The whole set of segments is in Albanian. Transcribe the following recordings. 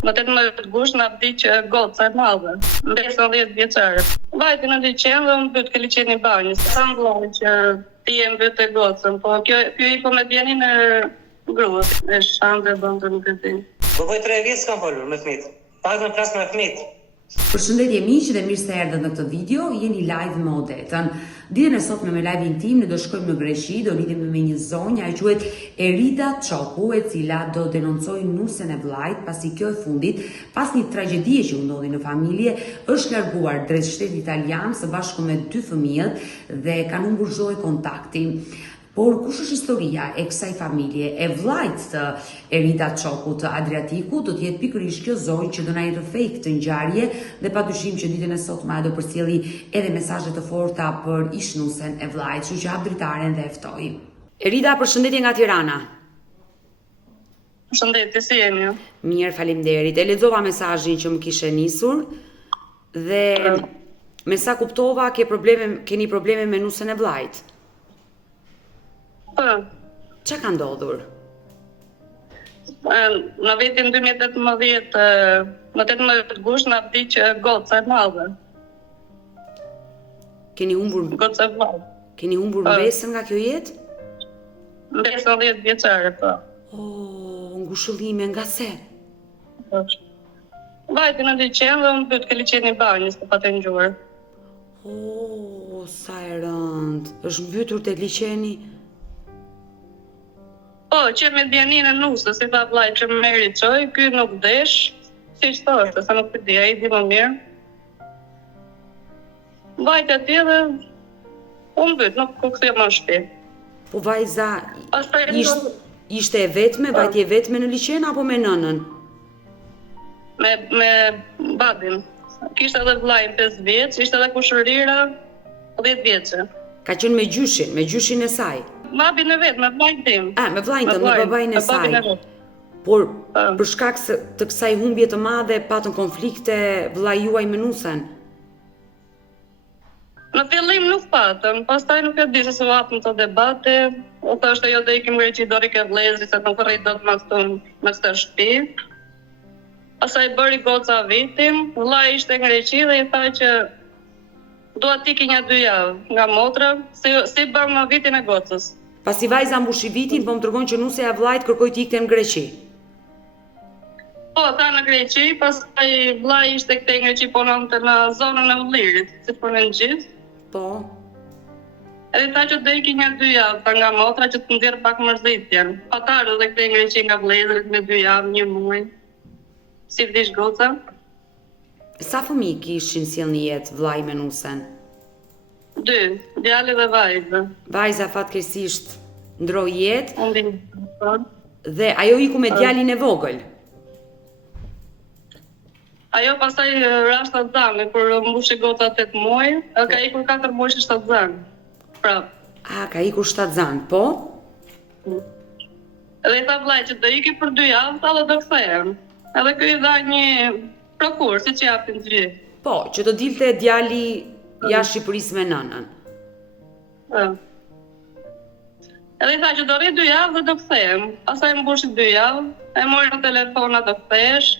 Më 18 gusht na vdiq goca e madhe, 15 vjeçare. Vajti në liçen dhe më byt ke liçeni i banjës. Sa vllai që ti e mbyt e gocën, po kjo i po me djenin e gruas, e shante bëndë nuk e di. Po 3 vjeç kam folur me fëmijët. Paktën flas me fëmijët. Përshëndetje miq dhe mirë se erdhët në këtë video, jeni live me Odetën. Ditën e sotme me live-in tim ne do shkojmë në Greqi, do lidhemi me një zonjë, ajo quhet Erida Çoku, e cila do denoncojë nusën e vllajt, pasi kjo e fundit, pas një tragjedie që u ndodhi në familje, është larguar drejt shtetit italian së bashku me 2 fëmijët dhe kanë humbur çdo lloj kontakti. Por kush është historia e kësaj familje, e vllajt të Erida Çoku të Adriatikut, do të jetë pikërisht kjo zonjë që do na rrëfej këtë ngjarje dhe padyshim që ditën e sotme ajo do përcjelli edhe mesazhe të forta për ishnusën e vllajt, kështu që hap dritaren dhe e ftoj. Erida, përshëndetje nga Tirana. Përshëndetje, si jeni ju? Mirë, faleminderit. E lexova mesazhin që më kishe nisur dhe me sa kuptova keni probleme me nusën e vllajt. Çka ka ndodhur? Në vitin 2018, më 18 gusht na vdiq goca e madhe. Keni humbur Goca e madhe. Keni humbur mbesën nga kjo jetë? 15 vjeçare, po. Ngushëllime nga se? Vajti në liçen dhe më byt ke liçeni i banjës, të patë ngjuar. Sa e rënd. Është mbytur te liçeni? Po, që me djanin e nusës, si tha vllai që më meri çoj, ky nuk desh, siç thoshte, sa nuk e di, ai di më mirë. Vajti atje dhe u mbyt, nuk u kthye më në shtëpi. Po vajza ishte e vetme, vajti e vetme në liçen apo me nënën? Me babin. Kishte edhe vllajin 5 vjeç, ishte edhe kushërira 10 vjeçe. Ka qenë me gjyshin e saj. Babin e vet, me vllajin tim. Me vllajin tim, me babain e saj. Por për shkak të kësaj humbje të madhe patën konflikte vllai juaj me nusën. Në fillim nuk patëm, pastaj nuk e di se u hapën të debate. U thoshte jo do ikim në Greqi, do rikë vëllezri se nuk rrit dot më këtu në këtë shtëpi. Pastaj bëri goca vitin, vllai ishte në Greqi dhe i tha që dua të iki një 2 javë nga motra, si bëm në vitin e gocës. Pasi vajza mbushi vitin, po më tregon që nusja e vllajt kërkoi të ikte në Greqi. Po, tha në Greqi, pastaj vllai ishte këtej në Greqi, punonte në zonën e Ullirit, si punën gjithë. Po. Edhe tha që do iki një 2 javë, tha nga motra që të nxjerr pak mërzitjen. Patarë edhe këtej në Greqi nga vëllezrit me 2 javë, 1 muaj. Si vdiq goca. Sa fëmijë kishin sjell në jetë vllai me nusën? 2, djali dhe vajza. Vajza fatkeqësisht ndroi jetë. Po. Dhe ajo iku me djalin e vogël. Ajo pastaj ra shtatzane, kur mbushi goca 8 muaj, ka ikur 4 muaj shtatzane. Prap. Ka ikur shtatzan, po? Edhe i tha vllai që do iki për 2 javë, sa do kthehem. Edhe ky i dha një prokur, siç i japin të gjithë. Po, që të dilte djali jashtë Shqipërisë me nënën. Edhe i tha që do rri 2 javë dhe do kthehem. Pastaj mbushi 2 javë, e mori në telefon atë kthesh.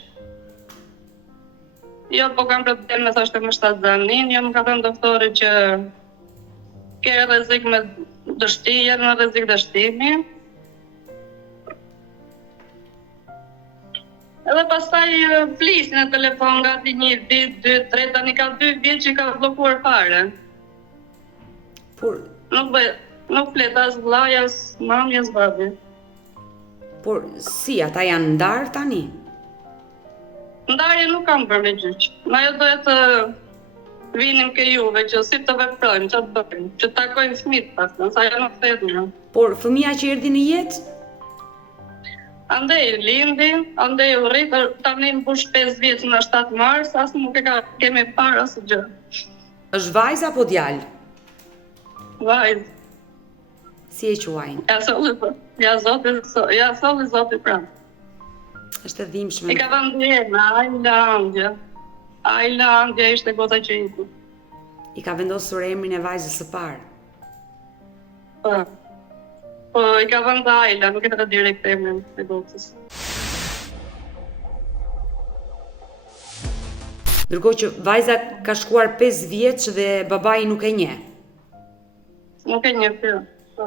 Jo, po kam probleme, thoshte me shtatzanin, jo më ka thënë doktori që ke rrezik me dështije, në rrezik dështimi. Edhe pastaj flisni në telefon gati 1 ditë, 2, 3, tani ka 2 vjet që ka bllokuar fare. Por nuk flet as vllai, as mami, as babi. Por si ata janë ndarë tani? Ndarje nuk kam për me gjyq. Na jo dohet të vinim ke juve që si të veprojmë, që të bëjmë, që të takojmë fëmijët pastaj, sa janë nuk thedhë. Por fëmia që erdhi në jetë? Andej lindi, andej u rrit, tani mbush 5 vjeç në 7 mars, as nuk e kemi parë asë gjë. Është vajza apo djalë? Vajzë. Si e quajnë? Ja solli zoti pranë. Është e dhimbshme. I ka vënë emrin Ajlandja ishte goca që iku. I ka vendosur emrin e vajzës së parë. Po, i ka vënë Ajla, nuk e të direkt emrin e gocës. Ndërkohë që vajza ka shkuar 5 vjeç dhe babai nuk e njeh. Nuk e njeh kjo. Po.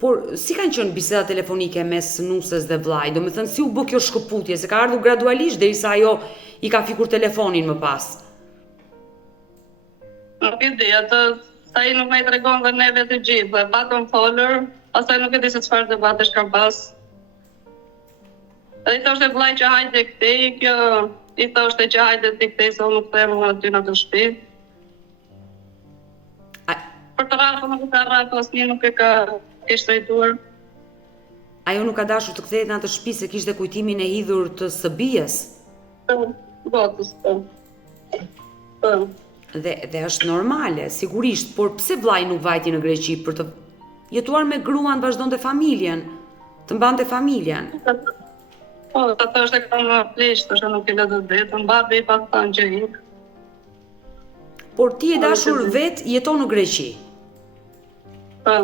Por si kanë qenë biseda telefonike mes nusës dhe vllajt? Do me thënë si u bë kjo shkëputje, se ka ardhur gradualisht derisa ajo i ka fikur telefonin më pas. Nuk e di, atë sa i nuk më i tregon dhe neve të gjithë, dhe patëm folur, pastaj nuk e di se çfarë debatesh ka pas. Edhe i thoshte vllai që hajde këtej, kjo i thoshte që hajde ti këtej se unë nuk them aty në atë shtëpi. Për të rrafë nuk ka rrafë, asnjë nuk e ka shtrejtuar. Ajo nuk ka dashur të kthehet në atë shtëpi se kishte kujtimin e hidhur të së bijës. Gotës, po. Po. Dhe është normale, sigurisht, por pse vllai nuk vajti në Greqi për të jetuar me gruan, vazhdonte familjen, të mbante familjen. Po, ta thoshte kam pleq, thoshte nuk i lë të drejtën, babi i pa thënë që ik. Por ti e dashur vet jeton në Greqi. Po.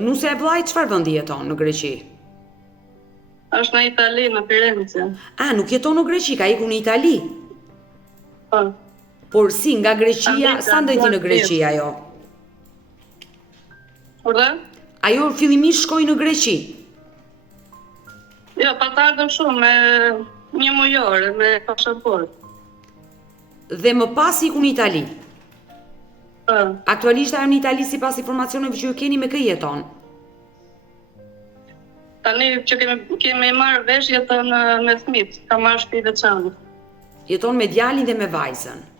Nuse e vllajt çfarë vendi jeton në Greqi? Është në Itali, në Firenze. Nuk jeton në Greqi, ka ikur në Itali. Po. Por si nga Greqia, sa ndeti në Greqi ajo? Kur dhe? Ajo fillimisht shkoi në Greqi. Jo, pa të ardhur shumë, me 1 mujore, me pasaport. Dhe më pas iku në Itali. Po. Aktualisht ajo në Itali sipas informacioneve që ju keni me kë jeton. Tani që kemi marrë vesh jeton me fëmijët, ka marrë shtëpi veçantë. Jeton me djalin dhe me vajzën.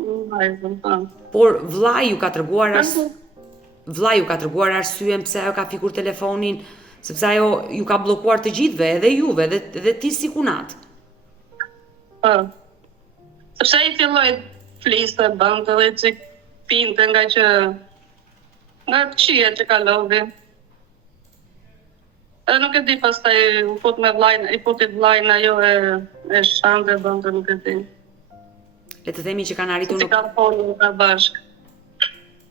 Vajzën, po. Por vllai ju ka treguar arsyen pse ajo ka fikur telefonin, sepse ajo ju ka bllokuar të gjithëve, edhe juve, edhe ti si kunat. Po. Sepse ai filloi fliste, bante dhe që pinte nga të këqija që kaloi. Edhe nuk e di, pastaj u fut me vllajin, i futi vllajin ajo e shante, bante, nuk e di. Le të themi që kanë arritur Si ka folur ka bashk.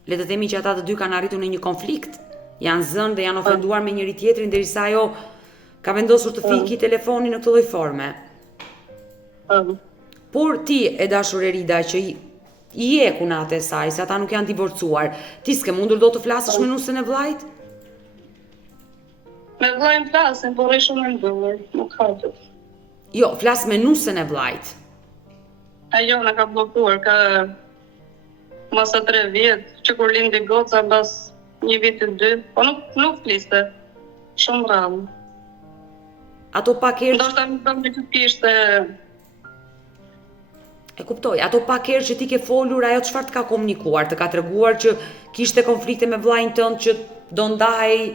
Le të themi që ata të dy kanë arritur në një konflikt. Janë zënë dhe janë ofenduar me njëri tjetrin derisa ajo ka vendosur të fiki telefonin në këtë lloj forme. Por ti e dashur Erida që i je kunate e saj, se ata nuk janë divorcuar, ti s'ke mundur do të flasësh me nusën e vllajt? Me vllajin flasin, por ai shumë e nduar, nuk hatet. Jo, flas me nusën e vllajt. Ajo na ka bllokuar, ka mos 3 vjet, që kur lindi goca mbas 1 vit e 2, po nuk fliste. Shumë rrallë. Ato pak herë Ndoshta më thonë që kishte. E kuptoj, ato pak herë që ti ke folur, ajo çfarë të ka komunikuar, të ka treguar që kishte konflikte me vllajin tënd që do ndahej?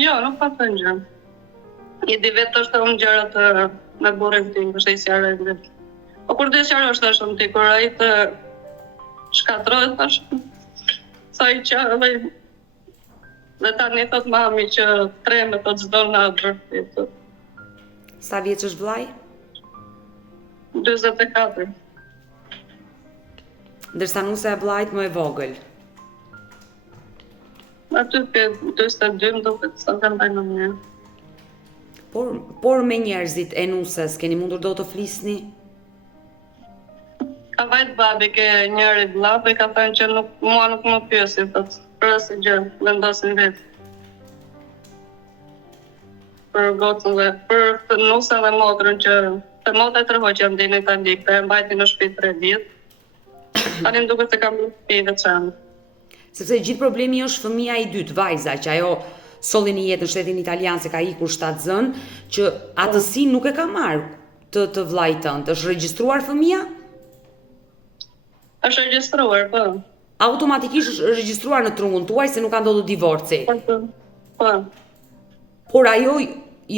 Jo, nuk ka thënë gjë. I di vetë është unë gjërat me burrin tim, është i sjarë e vetë. Po kur dhe sjarë është ashtë ti, kur ai të shkatrohet ashtë, sa i qarë dhe tani thot mami që treme të çdo natër. Sa vjeç është vllai? 24. Ndërsa nusa e vllajt më e vogël. Aty ke 22 më duket sa kanë bërë në një. Por me njerëzit e nusës, keni mundur do të flisni? Ka vajt babi ke njëri vllapi, ka thënë që mua nuk më pyesi, thot, për asnjë gjë, vendosin vetë. Për gocën dhe për të nusën dhe motrën që të motra e tërhoj që ndini të ndikë, e mbajti në shtëpi 3 vjet. Tani më duket se kam një shtëpi veçantë. Sepse gjithë problemi është fëmia i dytë, vajza, që ajo solli një jetë në shtetin italian se ka ikur shtatzën, që atësi nuk e ka marrë të vllajt tënd. Është regjistruar fëmia? Është regjistruar, po. Automatikisht është regjistruar në trungun tuaj se nuk ka ndodhur divorci. Po. Por ajo i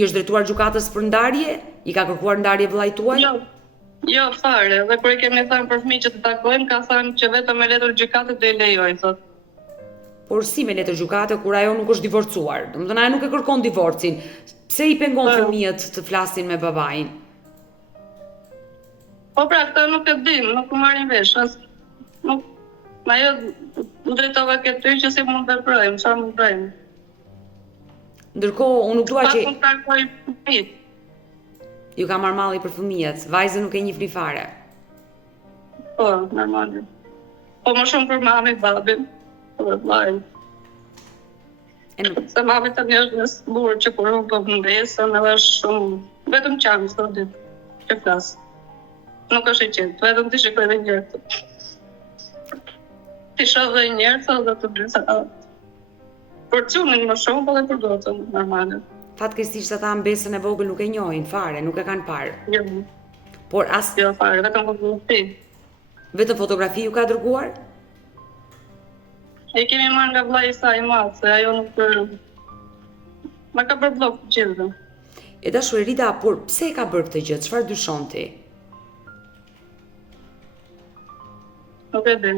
është drejtuar gjykatës për ndarje? I ka kërkuar ndarje vllajt tuaj? Jo, fare. Dhe kur i kemi thënë për fëmijë që të takojmë, ka thënë që vetëm me letër gjykate do i lejoj, thotë. Por si me letër gjykate kur ajo nuk është divorcuar? Domethënë ajo nuk e kërkon divorcin. Pse i pengon fëmijët të flasin me babain? Po pra, këtë nuk e dim, nuk më marrin vesh. Ajo më drejtova ke ty që si mund të veprojmë, çfarë mund të bëjmë. Ndërkohë, unë nuk dua që mund të takoj fëmijët. ju ka marrë malli për fëmijët, vajzën nuk e njihni fare. Po, normale. Po më shumë për mami, babin, për vllajin. Se mami tani është në smurë që kur unë po mbesën, edhe është shumë, vetëm qamë së ditë, që flasë. Nuk është i qetë, vetëm t'i shikoj dhe njërë. T'i shoh dhe njërë, dhe të brisa. Për qunin më shumë, po dhe për gotën, normale. Fatkeqësisht ata mbesën e vogël nuk e njohin fare, nuk e kanë parë. Jo, Por as jo fare, vetëm fotografi. vetëm fotografi ju ka dërguar? E kemi marrë nga vllai i saj i madh, se ajo nuk ma ka bërë blok të gjithë. E dashur Rita, por pse e ka bërë këtë gjë? Çfarë dyshon ti? Nuk e di.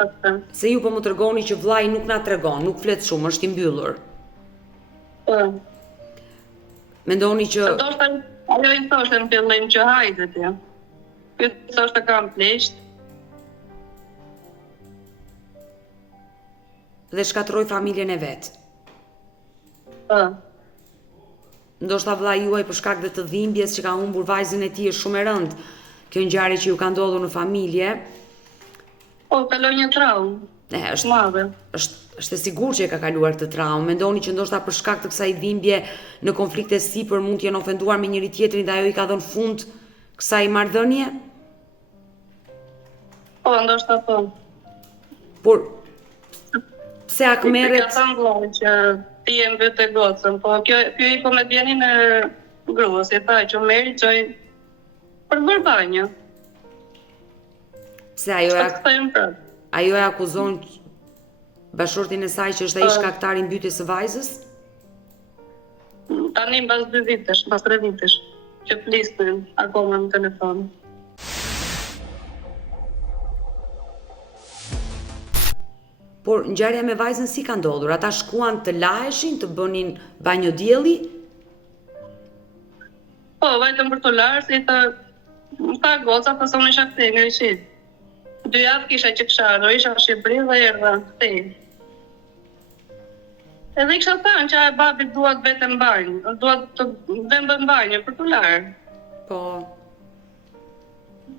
Atë. Se ju po më tregoni që vllai nuk na tregon, nuk flet shumë, është i mbyllur. Po. Mendoni që Ndoshta ajo i thoshte në fillim që hajde ti. Ky thoshte kam pleqt. dhe shkatroi familjen e vet. Po. Ndoshta vllai juaj për shkak të dhimbjes që ka humbur vajzën e tij është shumë e rëndë. Kjo ngjarje që ju ka ndodhur në familje. Po, kaloi një traumë. Është Madhe. është e sigurt që e ka kaluar këtë traumë. Mendoni që ndoshta për shkak të kësaj dhimbje në konflikte sipër mund të jenë ofenduar me njëri tjetrin dhe ajo i ka dhënë fund kësaj marrëdhënie? Po, ndoshta po. Por pse akmerret? Ka thënë vllai që ti je mbyt e gocën, po ky i komedianin e gruas, i tha që merri çoj për bërë banjë. Pse Ajo e akuzon bashortin e saj që është ai shkaktari i mbytjes së vajzës? Tani mbas 2 vitesh, mbas 3 vitesh, që flisnin akoma në telefon. Por ngjarja me vajzën si ka ndodhur? Ata shkuan të laheshin, të bënin banjo dielli? Po, vetëm për të larë, se i tha goca, pas unë isha këtej në Greqi. 2 javë kisha që kësharë, isha në Shqipëri dhe erdha këtej. Edhe i kisha thënë që a babit duat vetëm banjë, duat të vëmbën banjë për të larë. Po.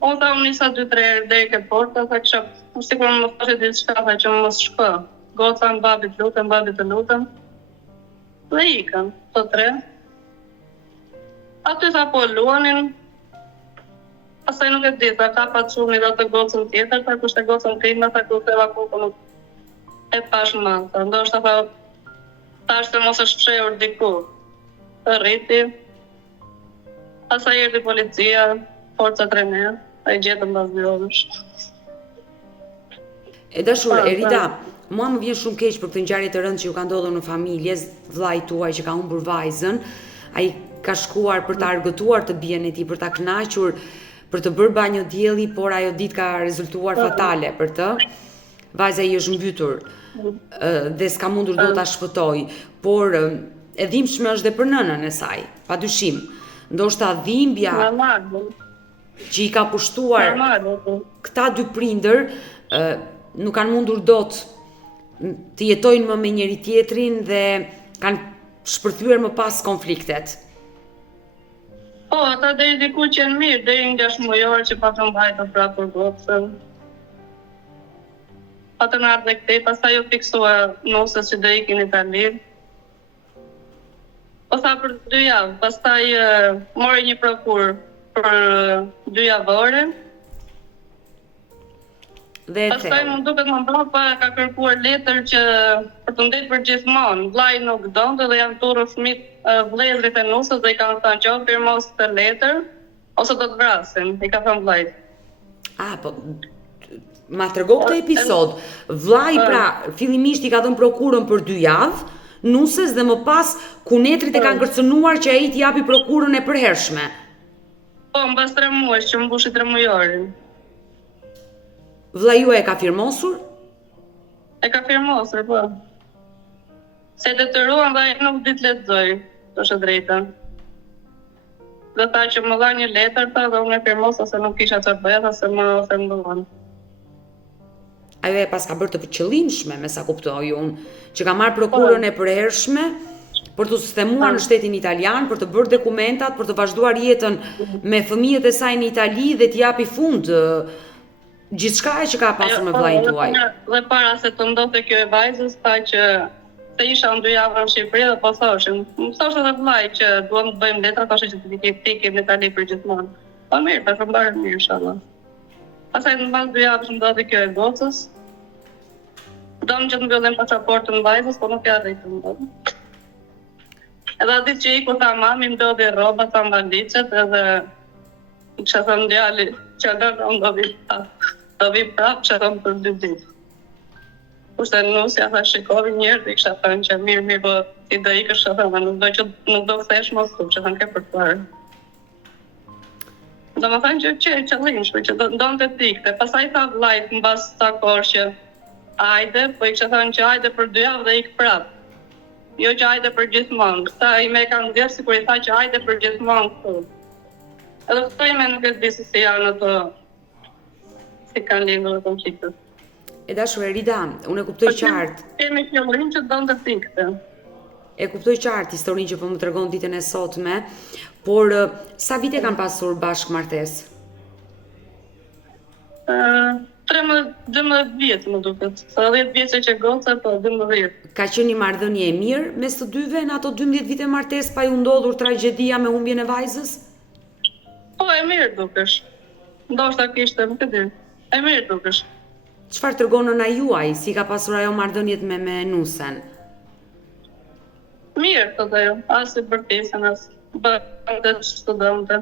Unë tha unë nisa 2-3 herë deri ke porta, tha kisha, sikur më thoshe diçka, tha që më mos shko. Goca në babit të lutem. Dhe ikën, të 3. Aty tha po luanin, pastaj nuk e di, tha ka pa çuni dhe të gocën tjetër, tha kushte gocën time, tha ku theva kuko nuk e pash më, tha ndoshta tha tash të mos është fshehur diku. Të rriti. Pastaj erdhi policia, forca 3 ai gjetën mbas 2 orësh. E dashur, Erita, mua më vjen shumë keq për këtë ngjarje të rëndë që ju ka ndodhur në familje, vllai tuaj që ka humbur vajzën, ai ka shkuar për të argëtuar të bien e tij, për ta kënaqur, për të bërë banjo dielli, por ajo ditë ka rezultuar fatale për të. Vajza i është mbytur dhe s'ka mundur do ta shpëtoj, por e dhimbshme është dhe për nënën e saj, padyshim. Ndoshta dhimbja që i ka pushtuar këta 2 prindër nuk kanë mundur dot të jetojnë më me njëri tjetrin dhe kanë shpërthyer më pas konfliktet. Po, ata deri diku qenë mirë, deri në 6 mujor që patëm mbajtur prapë për gocën. Patëm ardhe këtej, pastaj u fiksua nusës që do ikin në Itali. Po tha për 2 javë, pastaj mori një prokur për 2 javore. Pastaj më duket më mbrapa ka kërkuar letër që për të ndetë për gjithmonë. Vllai nuk donte dhe janë turrë fëmijët vëllezërit e nusës dhe i kanë thënë që firmos të letër ose do të vrasin, i ka thënë vllait. Po ma trego këtë episod. Vllai pra fillimisht i ka dhënë prokurën për 2 javë, nusës dhe më pas kunetrit e kanë kërcënuar që ai t'i japi prokurën e përhershme. Po, mbas 3 muaj që mbushi 3 mujorin. Vllai juaj e ka firmosur? E ka firmosur, po. Se detyruan dhe ai nuk di të lexoj, është e drejta. Dhe tha që më dha një letër, tha dhe unë e firmosa se nuk kisha çfarë bëja, se më ofenduan. Ajo e pas ka bërë të qëllimshme, me sa kuptoj unë, që ka marrë prokurën e përhershme, për të sistemuar në shtetin italian, për të bërë dokumentat, për të vazhduar jetën me fëmijët e saj në Itali dhe t'i japi fund gjithçka që ka pasur me vllajin tuaj. Dhe para se të ndodhte kjo e vajzës, tha që se isha në 2 javë në Shqipëri dhe po thoshim, më thoshte edhe vllai që duam të bëjmë letra, thoshte që të ikim në Itali për gjithmonë. Po mirë, tash mbarë mirë inshallah. Pastaj në pas 2 javësh ndodhi kjo e gocës. Dom që të mbyllim pasaportën vajzës, po nuk ja arritëm. Edhe atë ditë që iku tha mami, më ndodhi rroba, tha valizet, edhe kisha thënë djali që do vi prapë që thëmë për 2 ditë. Kushte nusja tha shikovi njerë dhe kisha thënë që mirë, po ti do ikësh që thëmë, nuk do kthesh mos tu, që thënë ke për të parë. Do më thënë që qëllimshme, që do në të tikte. Pasaj tha vllajt në bas të akor që ajde, po i kisha thënë që ajde për 2 javë dhe ikë prapë. Jo që ajde për gjithmonë. Këta i me kanë ndjerë si kur i tha që ajde për gjithmonë këtu. Edhe këto i me nuk e di si janë ato, si kanë lidhur dhe konfliktet. E dashur Erida, unë e kuptoj qartë. Kemi qëllim që do në të tikte. E kuptoj qartë historinë që po më tregon ditën e sotme, por sa vite kanë pasur bashkë martesë? 12 vjetë më duket. Sa 10 vjeçe që goca, po 12. Ka qenë një marrëdhënie e mirë mes të dyve në ato 12 vite martesë pa ju ndodhur tragjedia me humbjen e vajzës? Po e mirë dukesh. Ndoshta kishte, nuk e di. E mirë dukesh. Çfarë tregon nëna juaj, si ka pasur ajo marrëdhëniet me nusen? Mirë, thotë ajo. As i bërtisen, as bënte ç'të donte.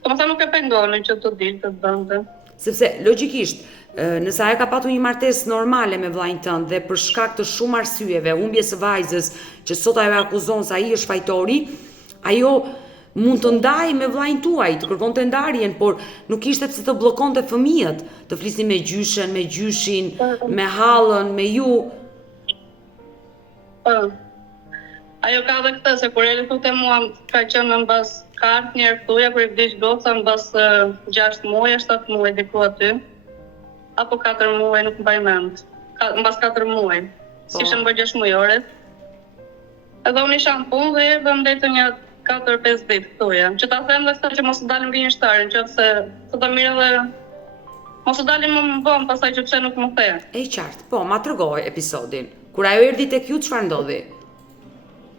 Po më tha nuk e pengonin që të dilte të donte. Sepse logjikisht, nëse ajo ka patur një martesë normale me vllajin tënd dhe për shkak të shumë arsyeve, humbjes së vajzës, që sot ajo akuzon se ai është fajtori, ajo mund të ndajë me vllajin tuaj, të kërkonte ndarjen, por nuk kishte pse të bllokonte fëmijët, të flisnin me gjyshen, me gjyshin, me hallën, me ju. Ajo ka dhe këtë, se kur e thute mua ka qenë në mbas kartë njerë këtuja, kur i vdiq goca në mbas 6 muaj, 7 muaj diku aty, apo 4 muaj, nuk mbaj mend. Në mbas 4 muaj, si ishte më 6 mujore. Edhe unë isha në punë dhe erdhëm deri të një 4-5 ditë këtuja. Që ta them dhe këta që mos të dalim gënjeshtarin, që se të të mirë dhe mos të dalim më vonë, pastaj që pse nuk më the. E qartë, po, ma tregoj episodin. Kur ajo erdhi tek ju, çfarë ndodhi?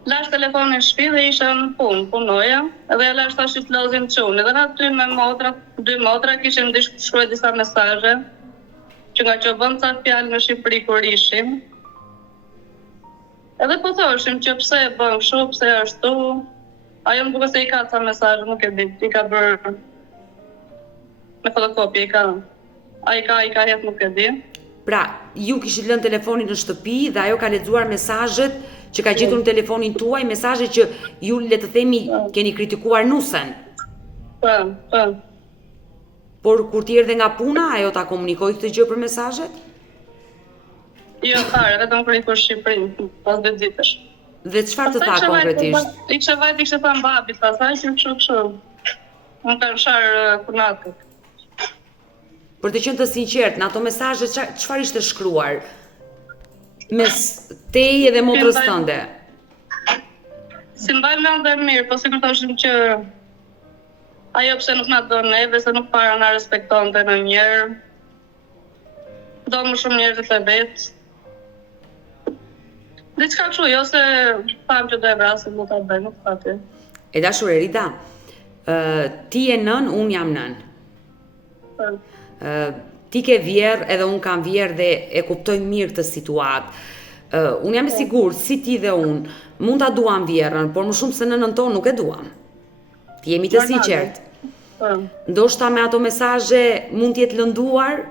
Lash telefonin në shtëpi dhe isha në punë, punoja, edhe ja lash tash të lozin çunë. Edhe aty me motra, 2 motra kishim shkruaj disa mesazhe, që nga që bën ca fjalë në Shqipëri kur ishim. Edhe po thoshim që pse e bën kështu, pse ashtu. Ajo më duket se i ka ca mesazhe, nuk e di, i ka bërë me fotokopje, i ka jetë, nuk e di. Pra, ju kishit lënë telefonin në shtëpi dhe ajo ka lexuar mesazhet që ka gjetur në telefonin tuaj, mesazhe që ju, le të themi, keni kritikuar nusen. Po. Por kur ti erdhe nga puna, ajo ta komunikoi këtë gjë për mesazhet? Jo, fare, vetëm kur i kur Shqipërinë, pas 2 ditësh. Dhe çfarë të tha konkretisht? I kishte vajt, i kishte thënë babit, pastaj që kështu. Unë kanë sharë kunatët. Për të qenë të sinqert, në ato mesazhe çfarë ishte shkruar? Mes teje dhe motrës tënde? Si mbaj mend dhe mirë, po sikur thoshim që ajo pse nuk na do neve, se nuk para na respektonte ndonjëherë. Do më shumë njerëzit e vet. Diçka kështu, jo se tham që do e vrasim, do ta bëj, nuk pati. E dashur Erida, ti je nën, unë jam nën. Ti ke vjerë edhe unë kam vjerë dhe e kuptoj mirë këtë situatë. Unë jam e sigurt, si ti dhe unë, mund ta duam vjerën, por më shumë se nënën tonë nuk e duam. Ti jemi të sinqert. Ndoshta me ato mesazhe mund të jetë lënduar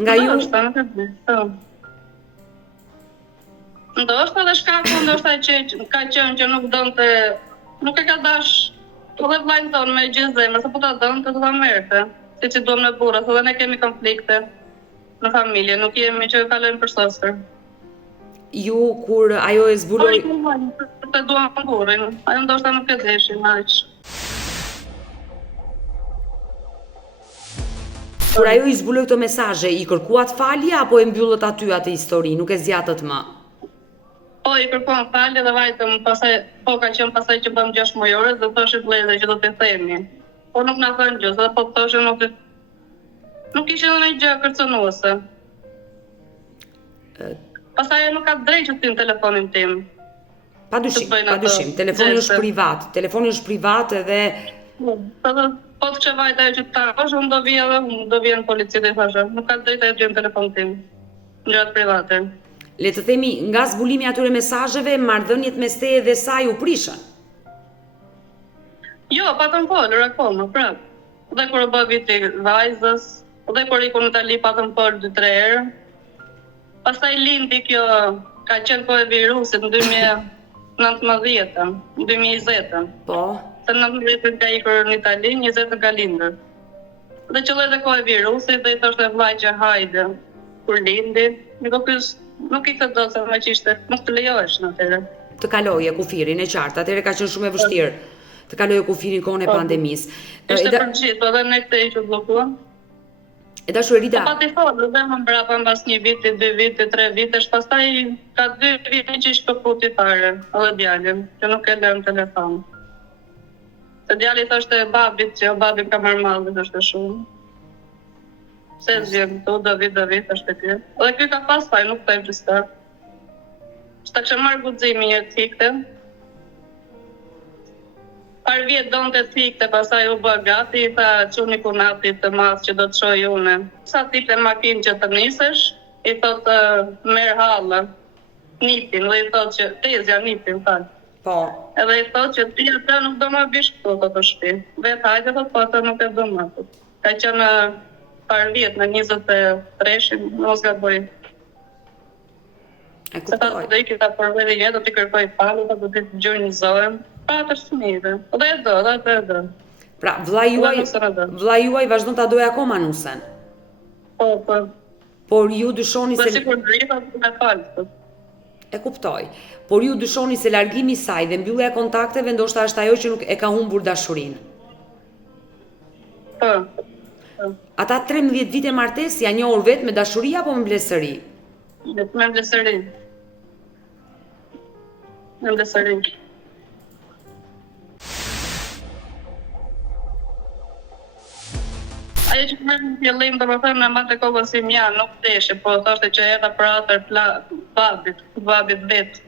nga ju. Ndoshta dhe shkaku ndoshta që ka qenë që nuk donte, nuk e ka dash edhe vllajën tonë me gjithë zemrën, se po ta donte do ta merrte. Siç i duam në burrat, edhe ne kemi konflikte në familje, nuk jemi që kalojmë për sosër. Ju kur ajo e zbuloi, të duam burrin, ajo ndoshta nuk e deshin aq. Kur ajo i zbuloi këto mesazhe, i kërkuat falje apo e mbyllët aty atë histori, nuk e zgjatët më? Po i kërkon falje dhe vajtëm pasaj, po ka qenë pasaj që bëm 6 mujore dhe thoshit vëllezër që do të themi. Po nuk na thënë gjë, dhe po thoshin nuk ishte edhe një gjë kërcënuese. Pastaj nuk ka drejtë që tin telefonin tim. Padyshim, telefoni është privat edhe Po të që vajta e që ta është, unë do vjen policitë e thashe. Nuk ka drejtë e gjën telefon tim. Gjërat private. Le të themi, nga zbulimi atyre mesazheve, marrëdhëniet mes teje dhe saj u prishën. Jo, patëm folur akoma, prap. Dhe kur bë viti vajzës, dhe kur iku në Itali patëm folur 2-3 herë. Pastaj lindi kjo, ka qenë kohë e virusit në 2019, 2020. Po. Se në 19 ka ikur në Itali, 20 ka lindur. Dhe qëlloj dhe kohë e virusit dhe i thoshte vllai që hajde. Kur lindi, nuk i këtë do se më që ishte, nuk të lejohesh në atyre. Të kaloje kufirin e qartë, atyre ka qenë shumë e vështirë. Të kaloje kufirin kohën e pandemisë. Ishte për gjithë, edhe ne këtë i që blokuam. E dashur Rida. Po pati folur dhe më mbrapa mbas 1 viti, 2 vite, 3 vitesh, pastaj ka 2 vite që ishte shpëputi fare, edhe djalin, që nuk e lëm telefon. Se djali thoshte babit që babi ka marrë mallin është shumë. Se zgjem këtu, do vit është kjo. Edhe ky ka pas faj, nuk të e gjësta. Që ta kështë marrë guximi një cikte. Par vjetë donë të cikte, pasaj u bë gati, tha quni kunati të mas që do të shoj une. Sa tipte makinë që të nisesh, i thotë merë halë, nipin, dhe i thotë që tezja nipin, falë. Po. Edhe i thotë që ti atë nuk do më bish këtu të shpi. Vetë hajde, thotë, po atë nuk e do më të. Ka qenë par vjetë në 23-shin, mos gaboj. E Se ta kuptoj. do i kita përvedi një, do t'i kërkoj falu, do t'i gjurnizojmë. Pa të shmire. Dhe e do, dhe e do. Pra, vllai juaj vazhdon ta doja akoma Nusen. Po. Por ju dyshoni Dhe se sikur drita me falë. e kuptoj. Por ju dyshoni se largimi i saj dhe mbyllja e kontakteve ndoshta është ajo që nuk e ka humbur dashurinë. Po. Ata 13 vite martesë janë njohur vetëm me dashuri apo me mbledhsëri? Me mbledhsëri. Me mbledhsëri. Ajo që më në fillim të më thëmë në matë e kohën si mja, nuk deshe, po thoshte që erdha për atër babit vetë.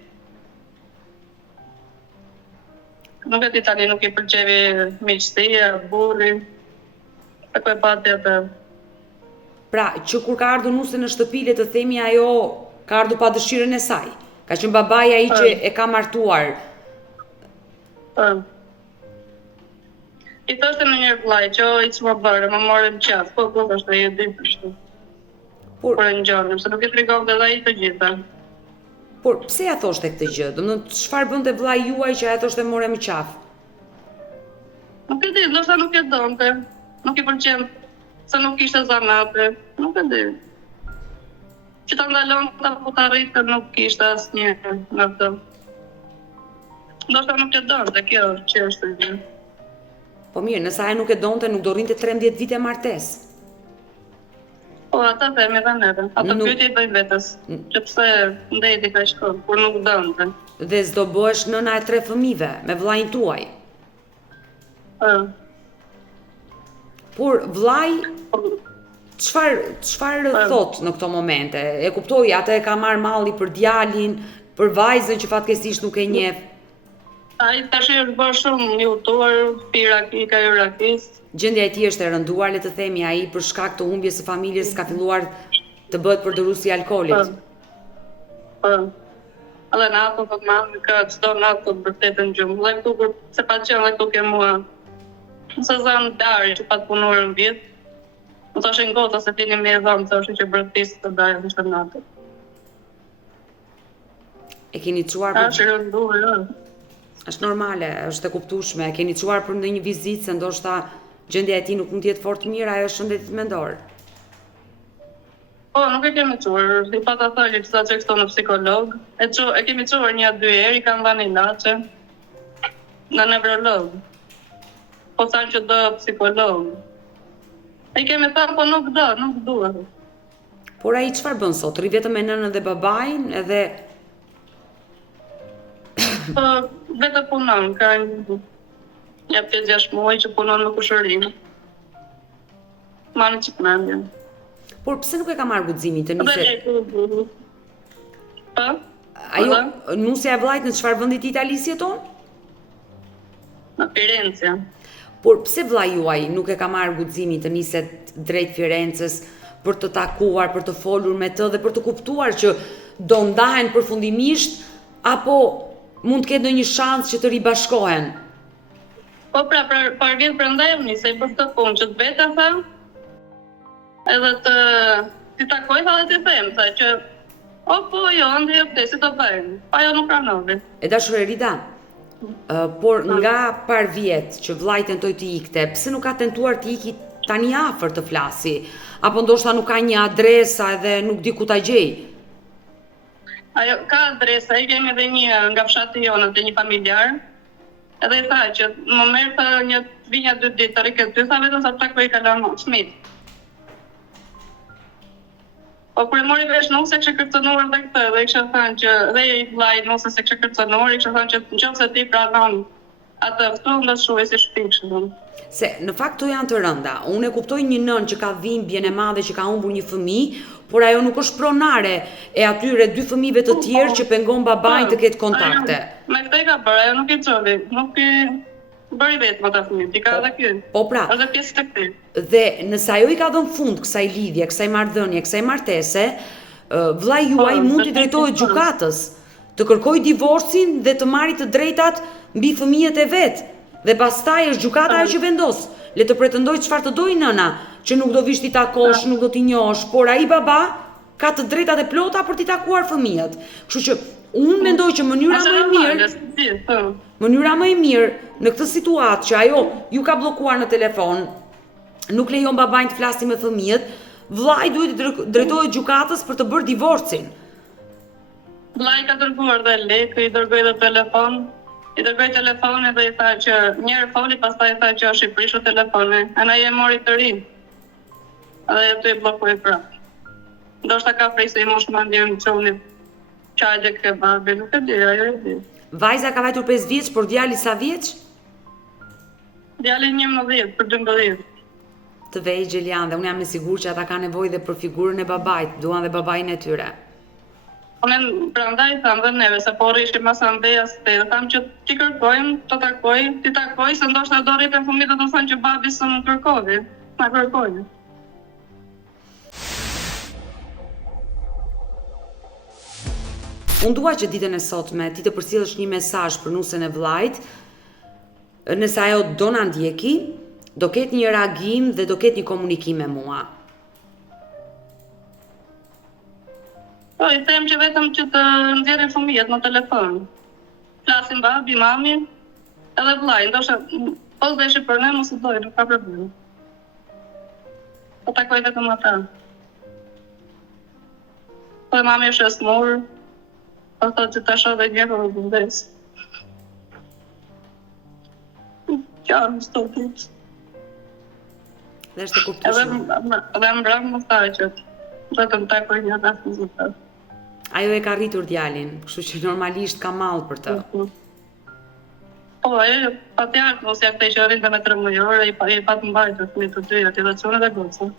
Nuk e ti tani nuk i përqevi miqësia, burri, e ku e pati atë. Pra, që kur ka ardhur Nuse në shtëpi, le të themi ajo ka ardhur pa dëshirën e saj. Ka qenë babaja ai që e ka martuar. I thoshte në njërë vllai që i që më bërë, më morë në qafë, po thoshte i di përshtu. Por e në gjonëm, se nuk i frigon dhe i të gjitha. Por pse ja thoshte këtë gjë? Domethënë çfarë bënte vllai juaj që ajo thoshte more më qafë? Nuk e di, ndoshta nuk e donte, nuk i pëlqen, se nuk ishte zanate, nuk e di. Që ta ndalon ta po ta rritë nuk ishte asnjë në të. Ndoshta nuk e donte, kjo që është gjë. Po mirë, nëse ajo nuk e donte, nuk do rrinte 13 vite martesë. Po, ata themi dhe neve. Ata pyetje i bëjnë vetës, që pse ndeti ka shkollë, kur nuk donte. Dhe s'do bëhesh nëna e 3 fëmijëve me vllain tuaj. Por vllai çfarë thot në këto momente? E kuptoj, atë e ka marrë malli për djalin, për vajzën që fatkeqësisht nuk e njeh. Ai tash është bërë shumë njohuar, ka Irakis. Gjendja e tij është e rënduar, le të themi, ai për shkak të humbjes së familjes ka filluar të bëhet përdoruesi i alkoolit. Po. Edhe natën të mamë, ka çdo natë të vërtetën gjumë. Dhe këtu, se pa qenë dhe këtu ke mua, në sezon dari që pa të punuar në vjetë, më thoshin gota se tini me e dhamë, thoshin që bërëtisë të dari në shtë natë. E keni çuar për... Ashtë rënduar, jo. Është normale, është e kuptueshme. E keni çuar për ndonjë vizitë, se ndoshta gjendja e tij nuk mund të jetë fort mirë, ajo është shëndetit mendor. Po, nuk e kemi çuar, i pata thënë që sa që këto në psikolog. E kemi çuar 1-2 herë, i kanë dhënë ilaçe në neurolog. Po thanë që do psikolog. E kemi thënë, po nuk duhet. Por ai çfarë bën sot? Rri vetëm me nënën dhe babain, edhe Po, vetë punon, ka një 5-6 muaj që punon në kushërim. Marrë që përmendje. Por pse nuk e ka marrë guximin të nisë? Po? Ajo, nusja e vllajt në çfarë vendi të Italisë jeton? Në Firenze. Por pse vllai juaj nuk e ka marrë guximin të niset drejt Firencës për të takuar, për të folur me të dhe për të kuptuar që do ndahen përfundimisht apo mund të ketë ndonjë shans që të ribashkohen? Po pra, par vjet prandaj unë nisej për këtë punë që të vete tha, edhe të ti takoj tha dhe ti them, tha që po jo, ndi e si të bëjmë, pa jo nuk pranove. E dashur Erida, por nga par vjet që vllai tentoi të ikte, pse nuk ka tentuar të iki tani afër të flasi? Apo ndoshta nuk ka një adresë edhe nuk di ku ta gjej? Ajo ka adresa, i kemi edhe një nga fshati jonë, dhe një familjar. Edhe i tha që më merr tha një vinja 2 ditë të riket ty, tha vetëm sa takoj Kalamon, Smith. Po kur e mori vesh nuk se kështë kërcënuar dhe këtë, dhe i kështë thënë që dhe i vllai nëse se kështë kërcënuar, i kështë thënë që nëse ti pranon atë ftu nga shuaj si shtëpi kështu. Se në fakt to janë të rënda. Unë e kuptoj një nën që ka dhimbjen e madhe që ka humbur një fëmijë, por ajo nuk është pronare e atyre 2 fëmijëve të tjerë që pengon babain të ketë kontakte. Me këtë i ka bërë, ajo nuk i çoli, nuk i bëri vetëm ata fëmijë, i ka edhe ky. Po pra. Edhe pjesë të këtij. Dhe nëse ajo i ka dhënë fund kësaj lidhje, kësaj marrëdhënie, kësaj martese, vllai juaj mund t'i drejtohet gjykatës, të kërkojë divorcin dhe të marrë të drejtat mbi fëmijët e vet. Dhe pastaj është gjykata ajo që vendos. Le të pretendoj çfarë të dojë nëna, që nuk do vish ti takosh, nuk do t'i njohësh, por ai baba ka të drejtat e plota për t'i takuar fëmijët. Kështu që unë mendoj që mënyra më e mirë në këtë situatë që ajo ju ka bllokuar në telefon, nuk lejon babain të flasë me fëmijët, vllai duhet të drejtohet gjykatës për të bërë divorcin. Vllai ka dërguar dhe lekë, i dërgoi edhe telefon. I dërgoj telefoni dhe i tha që njerë foli, pastaj i tha që është i prishur telefoni. E na je mori të ri. Edhe aty i bllokoi prapë. Ndoshta ka frikë se i mosh mendjen çoni çajë kebabi, nuk e di, ajo e di. Vajza ka vajtur 5 vjeç, por djali sa vjeç? Djali 11 për 12. Të vegjël janë dhe unë jam i sigurt që ata kanë nevojë dhe për figurën e babait, duan dhe babain e tyre. Unë prandaj thamë dhe neve, se po rrishim mas andejas të dhe thamë që ti kërkojmë, të takoj, ti takoj, se ndoshta do rripen fëmijët dhe të thonë që babi së më kërkovi, na kërkojnë. Unë dua që ditën e sotme ti të përcjellësh një mesazh për nusën e vllajt, nëse ajo do na ndjeki, do ketë një reagim dhe do ketë një komunikim me mua. Po, i them që vetëm që të nxjerrin fëmijët në telefon. Flasin babi, mami, edhe vllai, ndoshta po dheshi për ne, mos u doj, nuk ka problem. Po takoj vetëm ata. Po mami është e smur, po thotë që tash edhe një herë do vdes. Qarë më stopit. Dhe është e kuptueshme. Edhe mbrëm më tha që vetëm takoj një rast në zëtë. Ajo e ka rritur djalin, kështu që normalisht ka mall për të. Po, e patjartë, ose ja këtej që rrinte me 13 orë, i patë mbajtë të të dyja, të dhe qënë dhe goca.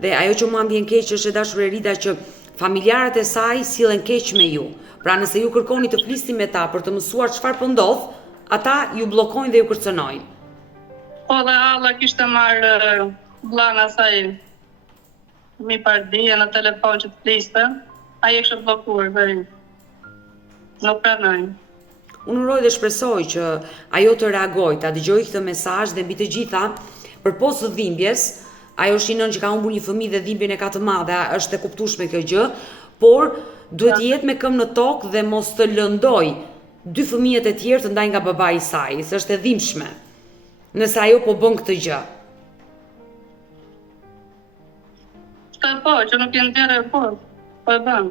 Dhe ajo që mua mbjen keq është e dashur Erida që familjarët e saj sillen keq me ju. Pra nëse ju kërkoni të flisni me ta për të mësuar çfarë po ndodh, ata ju bllokojnë dhe ju kërcënojnë. Po dhe Alla kishte marrë vllana saj mi pardije në telefon që të fliste, ai e kishte bllokuar dhe nuk pranojnë. Unë uroj dhe shpresoj që ajo të reagoj, ta dëgjoj këtë mesazh dhe mbi të gjitha, përpos të dhimbjes, ajo është një nën që ka humbur një fëmijë dhe dhimbjen e ka të madhe, është e kuptueshme kjo gjë, por duhet të jetë me këmbë në tokë dhe mos të lëndoj 2 fëmijët e tjerë të ndajnë nga babai i saj, se është e dhimbshme. Nëse ajo po bën këtë gjë. Po, që nuk jenë tjere, po e bën.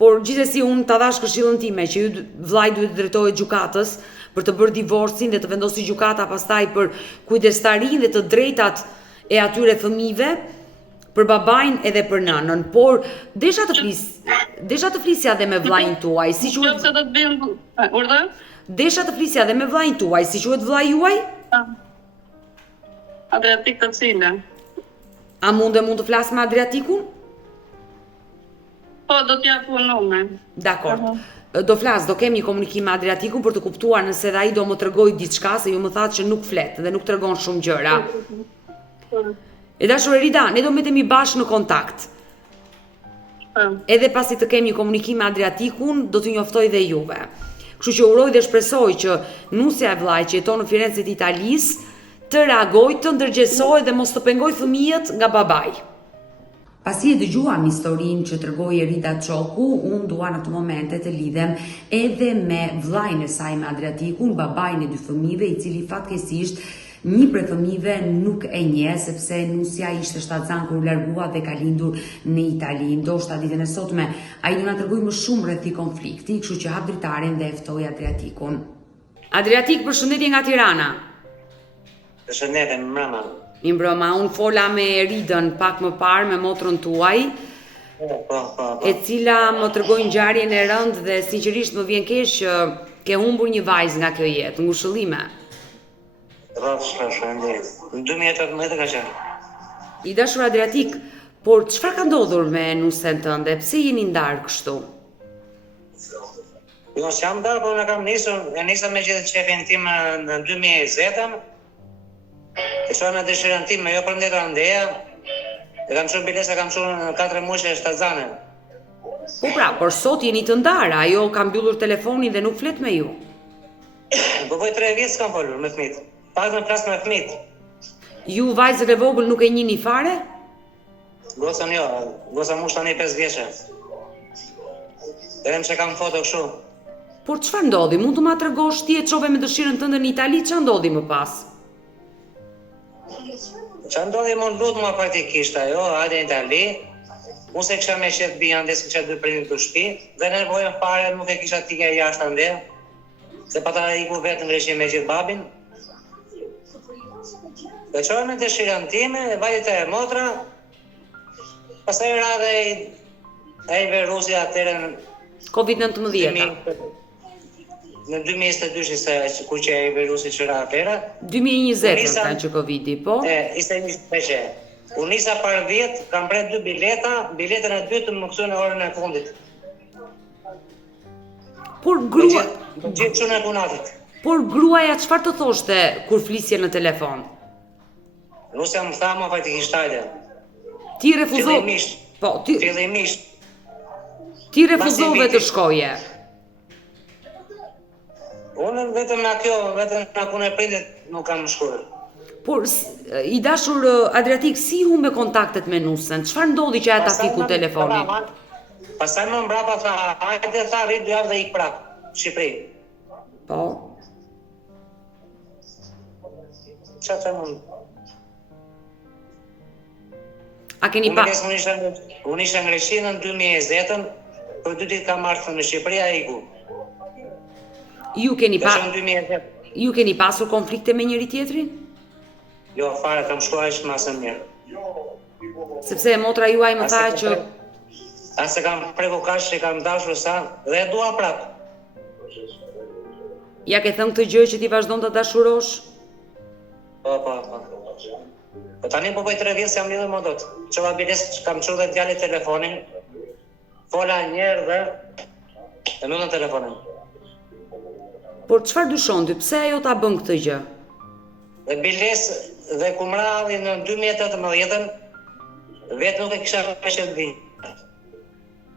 Por gjithsesi unë ta dash këshillën time që ju vllai duhet të drejtohet gjykatës për të bërë divorcin dhe të vendosë gjykata pastaj për kujdestarinë dhe të drejtat e atyre fëmijëve, për babain edhe për nënën, por desha të flisja dhe me vllajin tuaj, si quhet? Nëse do të bëjmë urdhë? Desha të flisja dhe me vllajin tuaj, si quhet vllai juaj? Adriatik të cilë. A mund të flas me Adriatikun? Po, do t'ja ku numër. Dakor. Do kem një komunikim me Adriatikun për të kuptuar nëse dhe ai do më tregoj diçka, se ju më thatë që nuk flet dhe nuk tregon shumë gjëra. E dashur Erida, ne do metemi bashkë në kontakt. Edhe pasi të kem një komunikim me Adriatikun, do t'ju njoftoj dhe juve. Kështu që uroj dhe shpresoj që nusja e vllajt që jeton në Firenze të Italisë të reagoj, të ndërgjesoj dhe mos të pengoj fëmijët nga babai. Pasi e dëgjuam historinë që tregoi Erida Çoku, unë dua në të momente të lidhem edhe me vllajën e saj me Adriatikun, babain e 2 fëmijëve, i cili fatkeqësisht një prej fëmijëve nuk e njeh sepse nusja ishte shtatzan kur u largua dhe ka lindur në Itali. Ndoshta ditën e sotme ai do na tregojë më shumë rreth këtij konflikti, kështu që hap dritaren dhe e ftoi Adriatikun. Adriatik, përshëndetje nga Tirana. Përshëndetje, mbrëma. Mbrëma, unë fola me Eridën pak më parë me motrën tuaj, e cila më tregoi ngjarjen e rëndë dhe sinqerisht më vjen keq që ke humbur një vajzë nga kjo jetë, ngushëllime. Shpërshëndetje. Në 2018 ka qenë. I dashur Adriatik, por çfarë ka ndodhur me nusen tënde? Pse jeni ndarë kështu? Jo, s'jam ndarë, por e nisëm me gjithë qefin tim në 2020. E shoha me dëshirën time, jo për ndeta ndeja. E kam shumë bilesa, kam shumë 4 muajshe shtatzane. Po pra, por sot jeni të ndarë, ajo ka mbyllur telefonin dhe nuk flet me ju. Po 3 vjet s'kam folur me fëmijët. Pak më flas me fëmijët. Ju vajzët e vogël nuk e njihni fare? Gosën jo, gosa mush tani 5 vjeçë. Edhe që kam foto kështu. Por çfarë ndodhi? Mund të ma tregosh ti e çove me dëshirën tënde në Itali, çfarë ndodhi më pas? Që ndodhi më lut më praktikisht ajo, hajde në Itali. Unë se kisha me qetë bija ndes, kisha 2 prindër të shtëpi, dhe nevojën fare nuk e kisha tike jashtë ande, se pata iku vetë në Greqi me gjithë babin. Dhe qojë me dëshirën time, e vajtë e motra, pastaj ra dhe ai virusi atëherë Covid-19. Në 2022 ishte ku që ai virusi që ra atëherë. 2020 në ta që Covidi, po? Ishte një shpeqe. Unë nisa par vjet, kam pret 2 bileta, biletën e dytë më kësu në orën e fundit. Gjithë që në punatit. Por gruaja çfarë të thoshte kur flisje në telefon? Nusja më tha më faktikisht hajde. Ti refuzove? Fillimisht. Po, Fillimisht. Ti refuzove të shkoje? Unë vetëm nga kjo, vetëm nga punë e prindit nuk kam shkuar. Por, i dashur Adriatik, si humbe kontaktet me nusën? Çfarë ndodhi që ajo ta fiku telefonin? Pastaj më mbrapa tha, hajde tha, rrit 2 javë dhe ik prap, Shqipëri. Po. Çfarë them unë? A keni pa? Unë isha në Greqi në 2020, për 2 ditë kam ardhur në Shqipëri, ai iku. Ju keni pasur konflikte me njëri tjetrin? Jo, fare, kam shkuar ishtë masë mirë. Sepse motra juaj më tha që... Ase kam preku kashë që kam dashur sa, dhe e dua prapë. Ja ke thënë këtë gjë që ti vazhdon të dashurosh? Po. Po tani po 3 vjetë se jam lidhur më dot. Qova biles, kam qurë dhe djallit telefonin, fola njerë dhe e mbyllën telefonin. Por çfarë dyshon ty? Pse ajo ta bën këtë gjë? Dhe biles dhe kumradhi në 2018, vetë nuk e kisha me qenë vinë.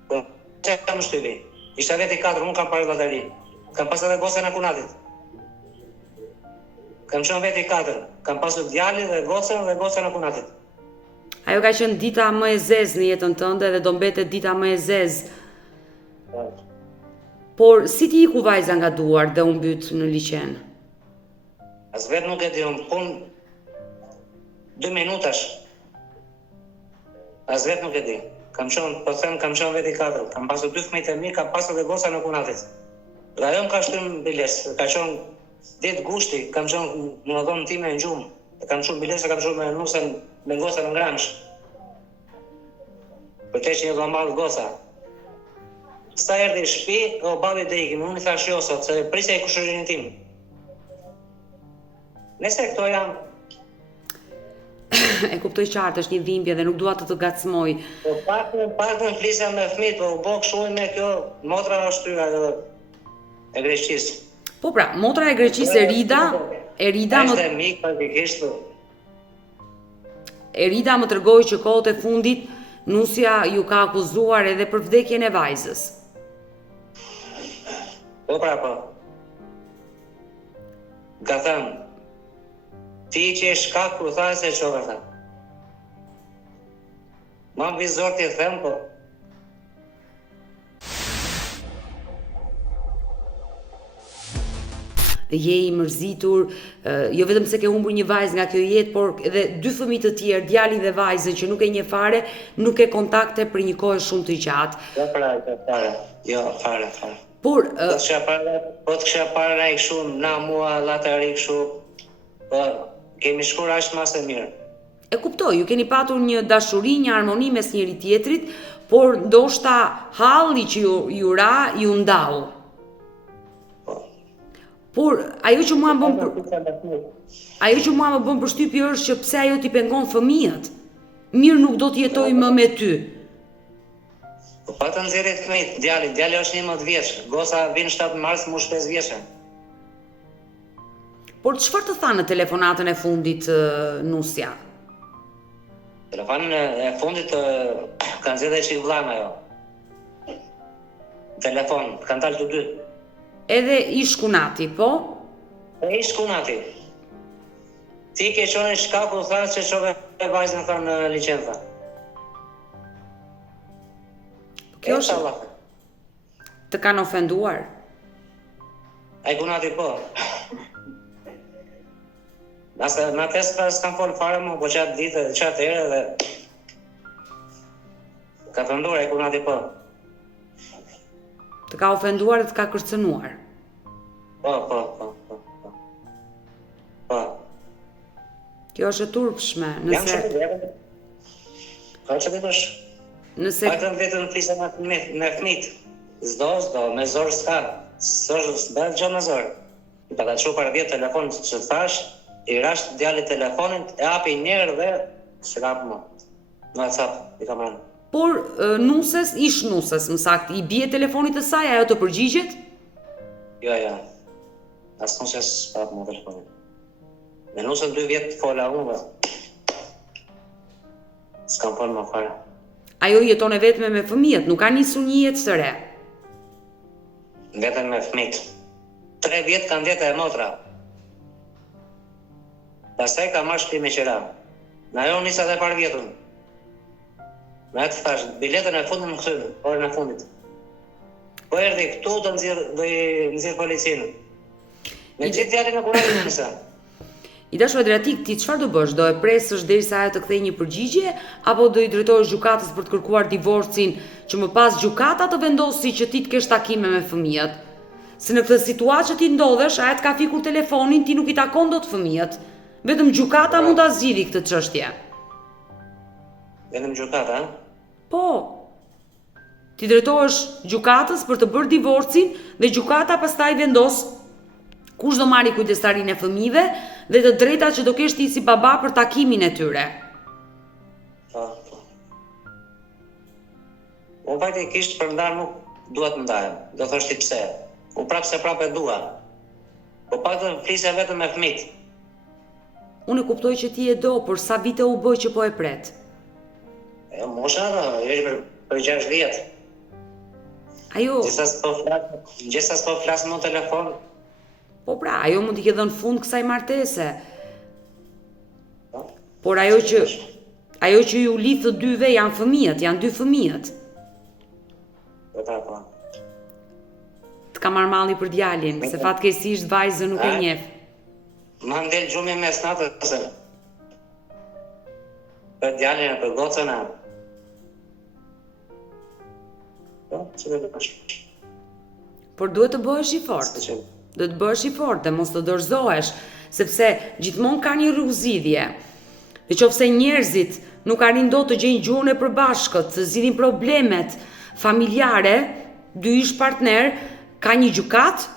Po, që kam shtypi. Ishta vetë i 4, unë kam parë bateri. Kam pasur edhe gocën e kunatit. Kam qenë vetë i 4. Kam pasur djalin dhe gocën e kunatit. Ajo ka qenë dita më e zezë në jetën tënde dhe do mbetet dita më e zezë. Por si ti iku vajza nga duar dhe u mbyt në liqen? As vetë nuk e di, unë punë 2 minutash. As vetë nuk e di. Kam qenë vetë i 4. Kam pasur 2 fëmijë të mi, kam pasur dhe gocën e kunatit. Dhe ajo më ka shtyrë biles, ka qenë ditë gushti, kam qenë në dhomën time në gjumë. Kam shumë bilesa, kam shumë me nusën, me gocën në ngramsh. për të që një dhomal goca. Sa erdhi në shtëpi, o babi dhe ikim, unë i thash jo sot, se prisja i kushërinë tim. Nëse këto janë. E kuptoj qartë, është një dhimbje dhe nuk dua të gacmoj. Po pakën flisja me fëmijët, po u bë kështu me kjo motra shtyra e Greqisë. Po pra, motra e Greqisë Erida Është mik praktikisht. Erida më tregoi që kohët e fundit nusja ju ka akuzuar edhe për vdekjen e vajzës. Po pra po. Ka thënë, ti që e shkak kur tha se qove tha. Ma më vizor t'i them, po. Je i mërzitur, jo vetëm se ke humbur një vajzë nga kjo jetë, por edhe 2 fëmijë të tjerë, djalin dhe vajzën që nuk e njeh fare, nuk e kontakte për një kohë shumë të gjatë. Jo, fare. Por Po të kisha parë ai kështu, na mua latari kështu. Po kemi shkuar aq më së mirë. e kuptoj, ju keni patur një dashuri, një harmoni mes njëri tjetrit, por ndoshta halli që ju ra ju ndau. Por ajo që mua më bën përshtypje është që pse ajo t'i pengon fëmijët. Mirë nuk do të jetoj më me ty. Po pa të nxjerrit fëmijët, djali është 11 vjeç, goca vin 7 mars më 5 vjeçë. Por çfarë të tha në telefonatën e fundit Nusja? Telefonin e fundit kanë zgjedhë çik vllajm ajo. Telefon, kanë dalë të dy. Edhe i shkunati, po? E i shkunati. Ti ke qenë shkaku tha se çove vajzën tha në licenca. Kjo është të kanë ofenduar? Ai kunati po. Në atë s'kan folë fare më, po qatë ditë dhe qatë ere dhe ka ofenduar ai kunati po. Të ka ofenduar dhe të ka kërcënuar? Po. Kjo është e turpshme, nëse... Ka që të bësh? Nëse... Patën vetën flisa me fëmit. Zdo, me zor s'ka. S'bë gjë me zor. I pa ka që para vjetë telefon që thash, i rasht djali telefonin, e api njerë dhe se ka për më. Në WhatsApp, i kam rënë. Por ish nusës, më saktë, i bie telefonit të saj, ajo të përgjigjet? Jo. Asë nusës pa për më telefonit. Me nusën 2 vjetë fola unë, s'kam folë më fare. Ajo jeton e vetme me fëmijët, nuk ka nisur një jetë së re. Vetëm me fëmijët. 3 vjetë kanë vjetë e motra. Pastaj ka marrë shtëpi me qira. Në ajo nisa dhe parë vjetën. Me atë thash, biletën e fundit më këthynë, orën e fundit. Po erdi këtu do nxirr policinë. Me gjithë djalin e kuradin në nisa. I dashur Adriatik, ti çfarë do bësh? Do e presësh derisa ajo të kthejë një përgjigje apo do i drejtohesh gjykatës për të kërkuar divorcin që më pas gjykata të vendosi që ti të kesh takime me fëmijët? Se në këtë situatë që ti ndodhesh, ajo të ka fikur telefonin, ti nuk i takon dot fëmijët. Vetëm gjykata mund ta zgjidhë këtë çështje. Vetëm gjykata, Po. Ti drejtohesh gjykatës për të bërë divorcin dhe gjykata pastaj vendos kush do marri kujdestarinë e fëmijëve dhe të drejtat që do kesh ti si baba për takimin e tyre. Po. Unë faktikisht për ndarë nuk duhet të ndajem. Do thosh ti pse. Unë prapë e dua. Po paktën flisja vetëm me fëmijët. Unë e kuptoj që ti e do, por sa vite u bë që po e pret? Mosha, për 6 vjetë. Ajo... Gjithsa s'po flasë në telefon. Po pra, ajo mund t'i ke dhënë fund kësaj martese. Por ajo që ju lidh të dyve janë fëmijët, janë 2 fëmijët. Po. T'ka marrë malli për djalin, se fatkeqësisht vajzën nuk e njeh. Ma ndel gjumi mes natës. Për djalin e për gocën e. Po, që dhe bësh? Por duhet të bëhesh i fortë. Do të bëhesh i fortë dhe mos të dorëzohesh, sepse gjithmonë ka një rrugëzidhje. Nëse njerëzit nuk arrin dot të gjejnë gjuhën e përbashkët, të zgjidhin problemet familjare, dy ish partner, ka një gjykat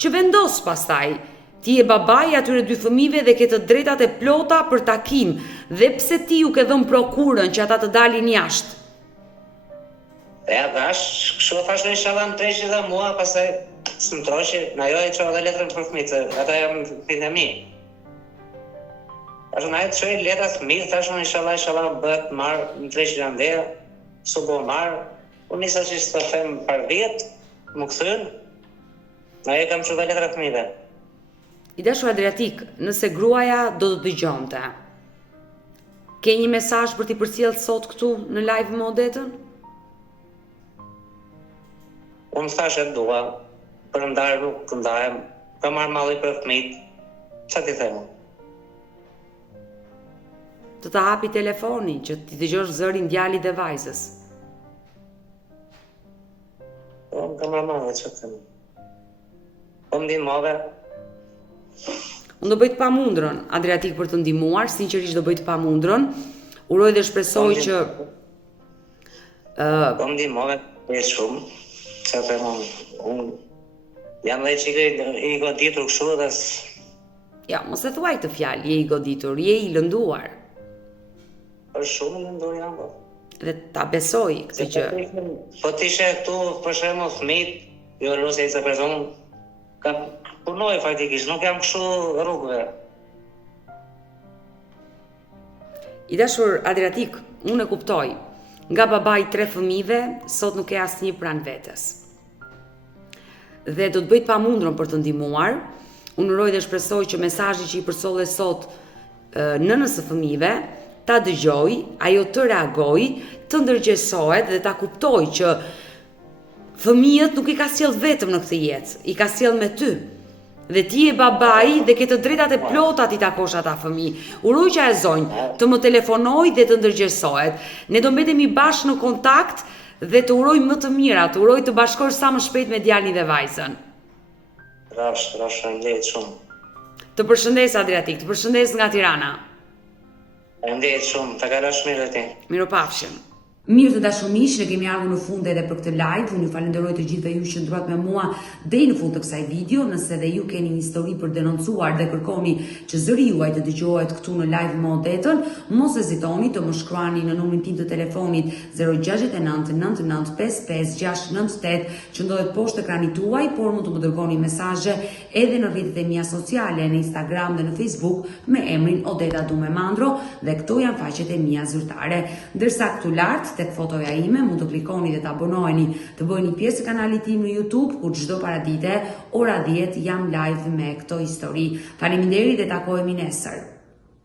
që vendos pastaj. Ti je babai atyre dy fëmijëve dhe ke të drejtat e plota për takim, dhe pse ti u ke dhënë prokurën që ata të dalin jashtë? Ja, dash, kështu thash në inshallah më treqi dhe mua, pastaj s'm troqi, na jo e çova dhe letrën për fëmijët, ata janë fëmijët e mi. Tash na e çoj letrat fëmijët, thash në inshallah bëhet marr, më treqi dhe ndeja, s'u bo marr, unë nisa që të them par vjet, më kthyn, na e kam çuar letrat fëmijëve. I dashur Adriatik, nëse gruaja do të dëgjonte, ke një mesazh për t'i përcjellë sot këtu në live me Odetën? Unë thash e dua, për ndarë nuk ndajem, ka marrë malli për fëmijët, ç'a ti them? Të ta hapi telefonin që ti dëgjosh zërin djalit dhe vajzës. Unë ka marrë malli, ç'a them? Po më ndihmove. Unë do bëj të pamundrën, Adriatik, për të ndihmuar, sinqerisht do bëj të pamundrën. Uroj dhe shpresoj që Po më ndihmove e shumë, ç'a them unë jam dhe çike i goditur kështu dhe ja, mos e thuaj këtë fjalë, je i goditur, je i lënduar. Është shumë i lënduar jam. Dhe ta besoj këtë gjë. Po t'ishe këtu për shembull fëmijët, jo lose se për shembull kam punoj faktikisht, nuk jam kështu rrugëve. I dashur Adriatik, unë e kuptoj. Nga babai 3 fëmijëve, sot nuk e asnjë pranë vetes. Dhe do të bëj të pamundrën për të ndihmuar. Unë uroj dhe shpresoj që mesazhi që i përsolle sot nënës së fëmijëve ta dëgjoj, ajo të reagoj, të ndërgjegjësohet dhe ta kuptoj që fëmijët nuk i ka sjell vetëm në këtë jetë, i ka sjell me ty. Dhe ti je babai dhe ke të drejtat e plota ti takosh ata fëmijë. Uroj që e zonjë të më telefonoj dhe të ndërgjegjësohet. Ne do mbetemi bashkë në kontakt dhe të uroj më të mira, të uroj të bashkosh sa më shpejt me djalin dhe vajzën. Rash, faleminderit shumë. Të përshëndes Adriatik, të përshëndes nga Tirana. Faleminderit shumë, ta kalosh mirë ti. Miropafshim. Mirë të dashur miq, ne kemi ardhur në fund edhe për këtë live. Unë ju falenderoj të gjithëve ju që ndruat me mua deri në fund të kësaj video. Nëse edhe ju keni një histori për denoncuar dhe kërkoni që zëri juaj të dëgjohet këtu në live me Odetën, mos hezitoni të më shkruani në numrin tim të telefonit 069 99 55 698 që ndodhet poshtë ekranit tuaj, por mund të më dërgoni mesazhe edhe në rrjetet e mia sociale, në Instagram dhe në Facebook me emrin Odeta Dume Mandro, dhe këto janë faqet e mia zyrtare. Ndërsa këtu lart tek fotoja ime mund të klikoni dhe të abonoheni, të bëheni pjesë e kanalit tim në YouTube, ku çdo paradite ora 10 jam live me këto histori. Faleminderit dhe takohemi nesër.